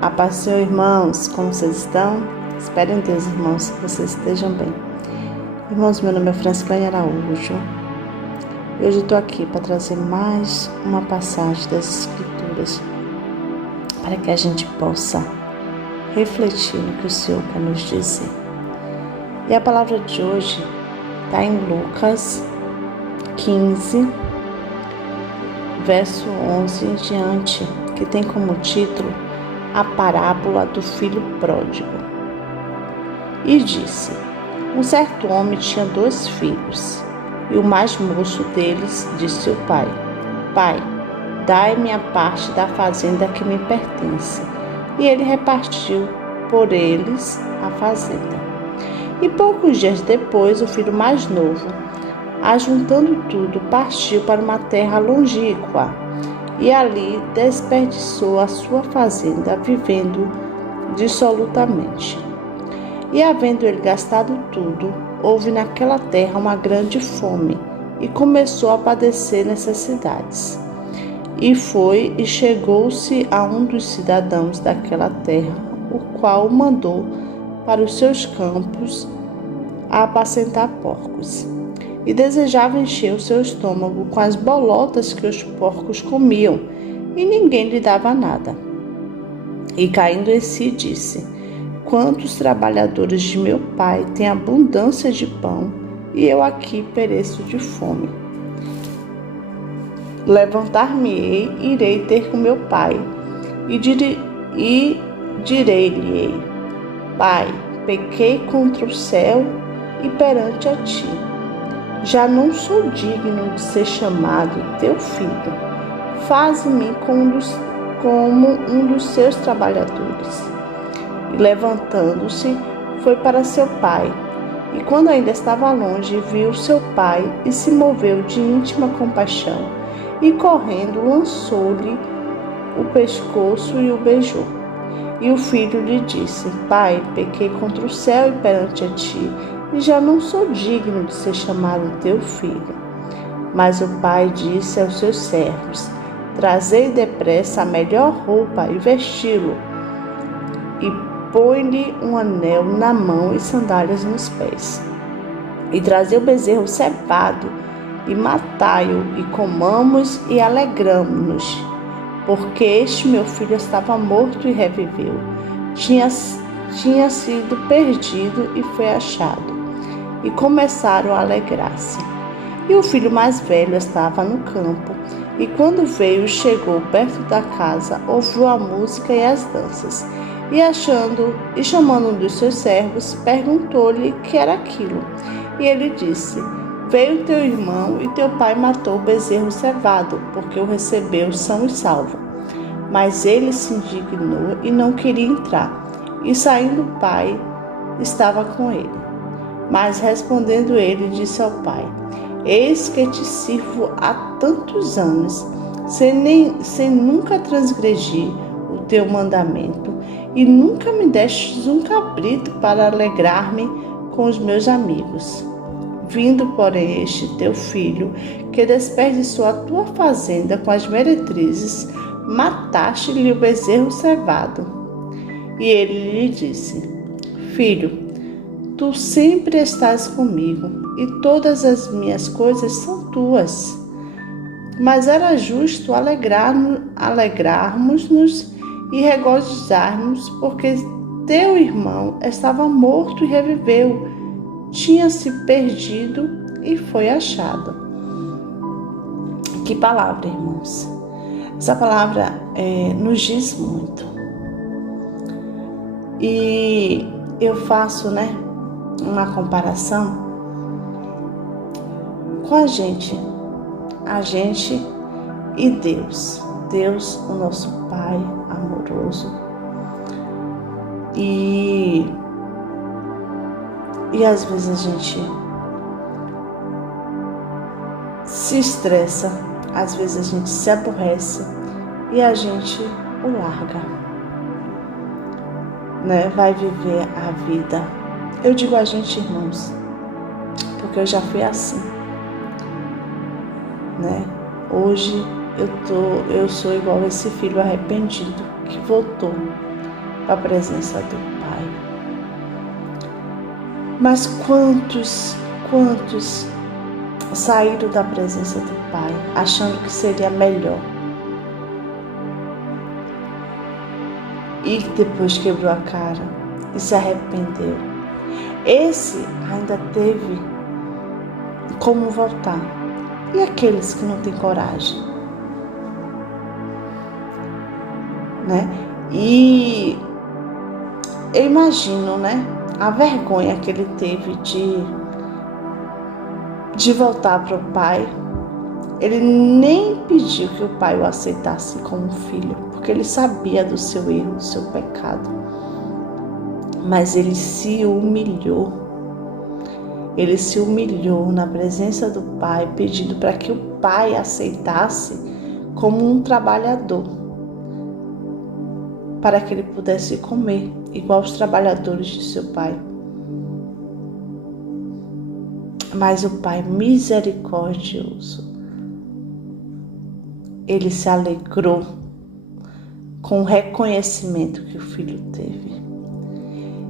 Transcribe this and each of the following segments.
A paz do Senhor, irmãos, como vocês estão? Espero em Deus, irmãos, que vocês estejam bem. Irmãos, meu nome é Francilane Araújo. Hoje eu estou aqui para trazer mais uma passagem das Escrituras para que a gente possa refletir no que o Senhor quer nos dizer. E a palavra de hoje está em Lucas 15, verso 11 em diante, que tem como título a parábola do filho pródigo. E disse: um certo homem tinha 2 filhos, e o mais moço deles disse ao pai: Pai, dai-me a parte da fazenda que me pertence. E ele repartiu por eles a fazenda. E poucos dias depois, o filho mais novo, ajuntando tudo, partiu para uma terra longínqua, e ali desperdiçou a sua fazenda, vivendo dissolutamente. E havendo ele gastado tudo, houve naquela terra uma grande fome, e começou a padecer necessidades. E foi e chegou-se a um dos cidadãos daquela terra, o qual o mandou para os seus campos a apacentar porcos. E desejava encher o seu estômago com as bolotas que os porcos comiam, e ninguém lhe dava nada. E caindo em si, disse: quantos trabalhadores de meu pai têm abundância de pão, e eu aqui pereço de fome. Levantar-me-ei, irei ter com meu pai, e direi-lhe: Pai, pequei contra o céu e perante a ti. Já não sou digno de ser chamado teu filho. Faze-me como um dos seus trabalhadores. E levantando-se, foi para seu pai. E quando ainda estava longe, viu seu pai e se moveu de íntima compaixão. E correndo, lançou-lhe o pescoço e o beijou. E o filho lhe disse: Pai, pequei contra o céu e perante a ti, e já não sou digno de ser chamado teu filho. Mas o pai disse aos seus servos: Trazei depressa a melhor roupa e vesti-lo, e põe-lhe um anel na mão e sandálias nos pés. E trazei o bezerro cevado, e matai-o, e comamos e alegramo-nos, porque este meu filho estava morto e reviveu. Tinha sido perdido e foi achado. E começaram a alegrar-se. E o filho mais velho estava no campo, e quando veio, chegou perto da casa, ouviu a música e as danças, e chamando um dos seus servos, perguntou-lhe que era aquilo. E ele disse: Veio teu irmão, e teu pai matou o bezerro cevado, porque o recebeu são e salvo. Mas ele se indignou e não queria entrar. E saindo o pai, estava com ele. Mas respondendo ele, disse ao pai: Eis que te sirvo há tantos anos, sem nunca transgredir o teu mandamento, e nunca me destes um cabrito para alegrar-me com os meus amigos. Vindo, porém, este teu filho, que desperdiçou a tua fazenda com as meretrizes, mataste-lhe o bezerro cevado. E ele lhe disse: Filho, tu sempre estás comigo, e todas as minhas coisas são tuas. Mas era justo alegrarmos-nos e regozijarmos, porque teu irmão estava morto e reviveu, tinha se perdido e foi achado. Que palavra, irmãos! Essa palavra nos diz muito. E eu faço, uma comparação com a gente e Deus. Deus, o nosso Pai amoroso. E às vezes a gente se estressa, às vezes a gente se aborrece e a gente o larga, vai viver a vida. Eu digo a gente, irmãos, porque eu já fui assim, Hoje eu sou igual esse filho arrependido que voltou para a presença do Pai. Mas quantos saíram da presença do Pai achando que seria melhor e depois quebrou a cara e se arrependeu? Esse ainda teve como voltar. E aqueles que não têm coragem? Né? E eu imagino, né, a vergonha que ele teve de voltar para o pai. Ele nem pediu que o pai o aceitasse como filho, porque ele sabia do seu erro, do seu pecado. Mas ele se humilhou. Ele se humilhou na presença do pai, pedindo para que o pai aceitasse como um trabalhador, para que ele pudesse comer igual os trabalhadores de seu pai. Mas o pai misericordioso, ele se alegrou com o reconhecimento que o filho teve.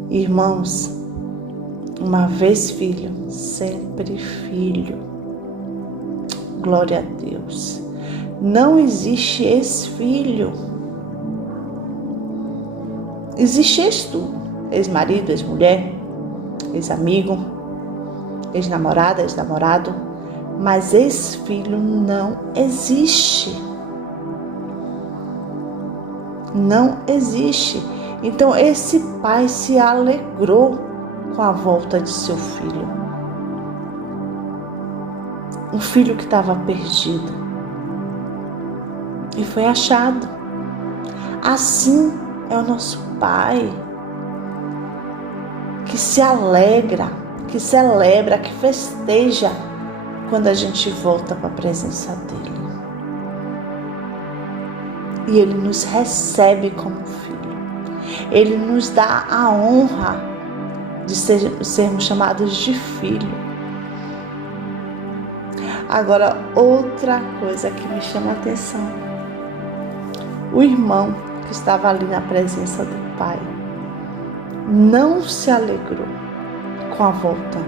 Irmãos, uma vez filho, sempre filho. Glória a Deus. Não existe ex-filho. Existe ex-tudo. Ex-marido, ex-mulher, ex-amigo, ex-namorada, ex-namorado. Mas ex-filho não existe. Não existe. Então esse pai se alegrou com a volta de seu filho. Um filho que estava perdido e foi achado. Assim é o nosso Pai, que se alegra, que celebra, que festeja quando a gente volta para a presença dele. E ele nos recebe como filho. Ele nos dá a honra de sermos chamados de filho. Agora, outra coisa que me chama a atenção. O irmão que estava ali na presença do pai não se alegrou com a volta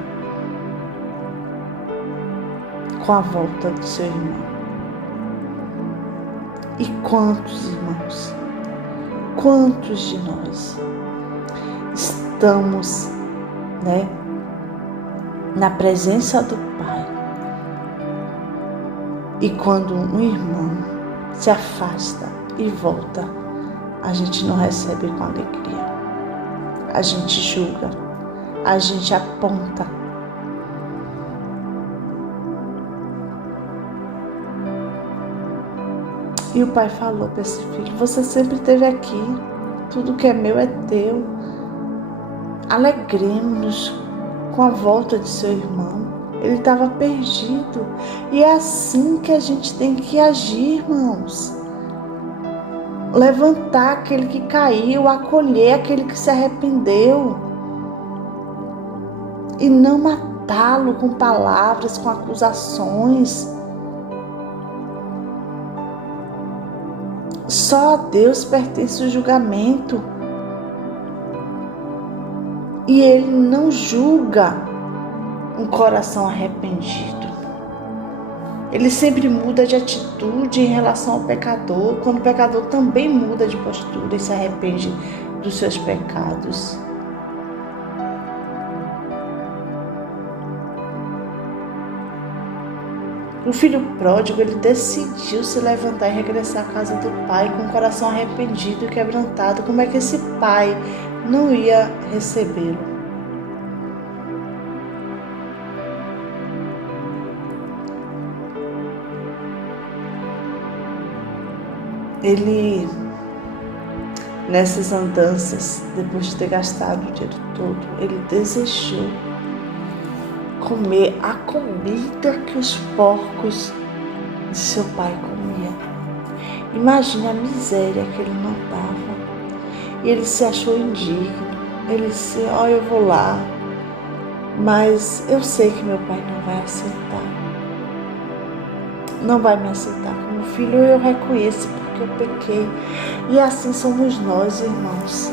do seu irmão. E quantos irmãos, quantos de nós estamos, na presença do Pai, e quando um irmão se afasta e volta, a gente não recebe com alegria, a gente julga, a gente aponta. E o pai falou para esse filho: você sempre esteve aqui, tudo que é meu é teu. Alegremos-nos com a volta de seu irmão. Ele estava perdido. E é assim que a gente tem que agir, irmãos. Levantar aquele que caiu, acolher aquele que se arrependeu. E não matá-lo com palavras, com acusações. Só a Deus pertence o julgamento. E Ele não julga um coração arrependido. Ele sempre muda de atitude em relação ao pecador, quando o pecador também muda de postura e se arrepende dos seus pecados. O filho pródigo, ele decidiu se levantar e regressar à casa do pai com o coração arrependido e quebrantado. Como é que esse pai não ia recebê-lo? Ele, nessas andanças, depois de ter gastado o dinheiro todo, ele desejou comer a comida que os porcos de seu pai comiam. Imagine a miséria que ele não estava. E ele se achou indigno. Ele disse: eu vou lá, mas eu sei que meu pai não vai aceitar. Não vai me aceitar como filho, eu reconheço porque eu pequei. E assim somos nós, irmãos.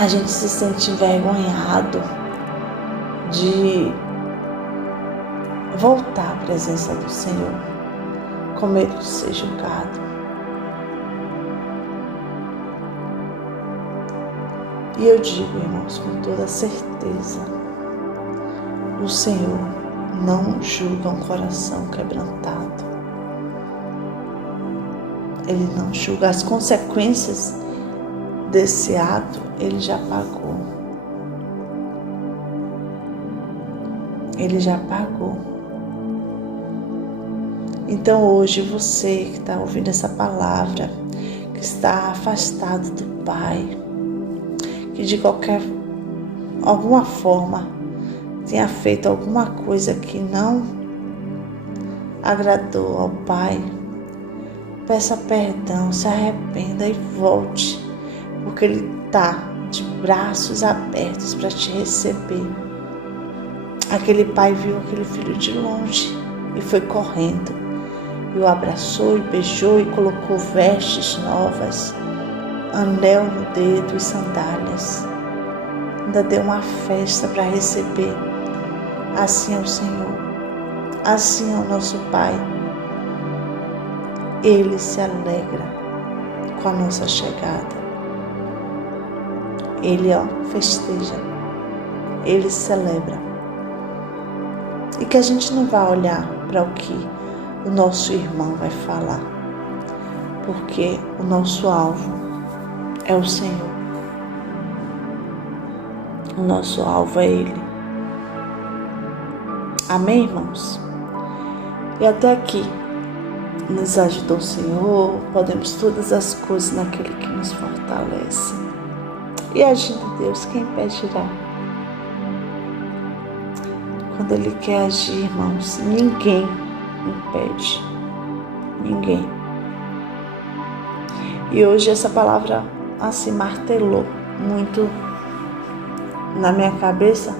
a gente se sente envergonhado de voltar à presença do Senhor, com medo de ser julgado. E eu digo, irmãos, com toda certeza, o Senhor não julga um coração quebrantado. Ele não julga. As consequências desse ato, Ele já pagou. Ele já pagou. Então hoje você que está ouvindo essa palavra, que está afastado do Pai, que de alguma forma tenha feito alguma coisa que não agradou ao Pai, peça perdão, se arrependa e volte, porque Ele está de braços abertos para te receber. Aquele pai viu aquele filho de longe e foi correndo, e o abraçou e beijou e colocou vestes novas, anel no dedo e sandálias. Ainda deu uma festa para receber. Assim é o Senhor, assim é o nosso Pai. Ele se alegra com a nossa chegada. Ele festeja, Ele celebra. E que a gente não vá olhar para o que o nosso irmão vai falar, porque o nosso alvo é o Senhor. O nosso alvo é Ele. Amém, irmãos? E até aqui nos ajudou o Senhor, podemos todas as coisas naquele que nos fortalece. E agindo Deus, quem impedirá? Quando Ele quer agir, irmãos, ninguém impede. Ninguém. E hoje essa palavra assim martelou muito na minha cabeça.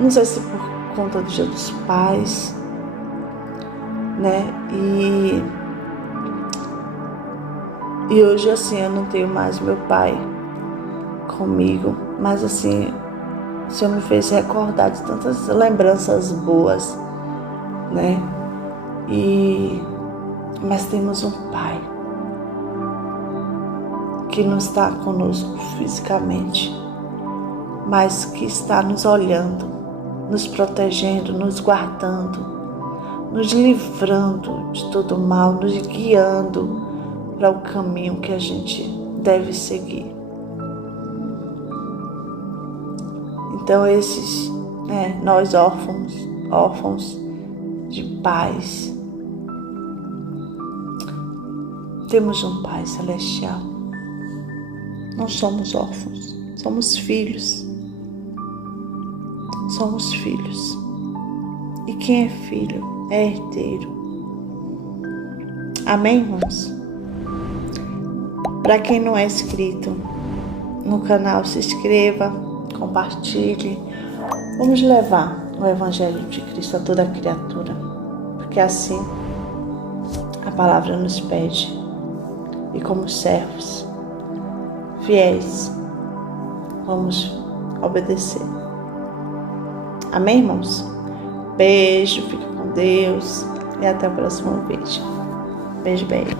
Não sei se por conta do Dia dos Pais, né? E hoje assim eu não tenho mais meu pai comigo, mas assim o Senhor me fez recordar de tantas lembranças boas, né? Mas temos um Pai que não está conosco fisicamente, mas que está nos olhando, nos protegendo, nos guardando, nos livrando de todo mal, nos guiando para o caminho que a gente deve seguir. Então nós órfãos de pais, temos um Pai celestial. Não somos órfãos, somos filhos. Somos filhos. E quem é filho é herdeiro. Amém, irmãos? Para quem não é inscrito no canal, se inscreva, compartilhe. Vamos levar o Evangelho de Cristo a toda criatura, porque assim a palavra nos pede. E como servos fiéis, vamos obedecer. Amém, irmãos? Beijo, fique com Deus e até o próximo vídeo. Beijo, beijo.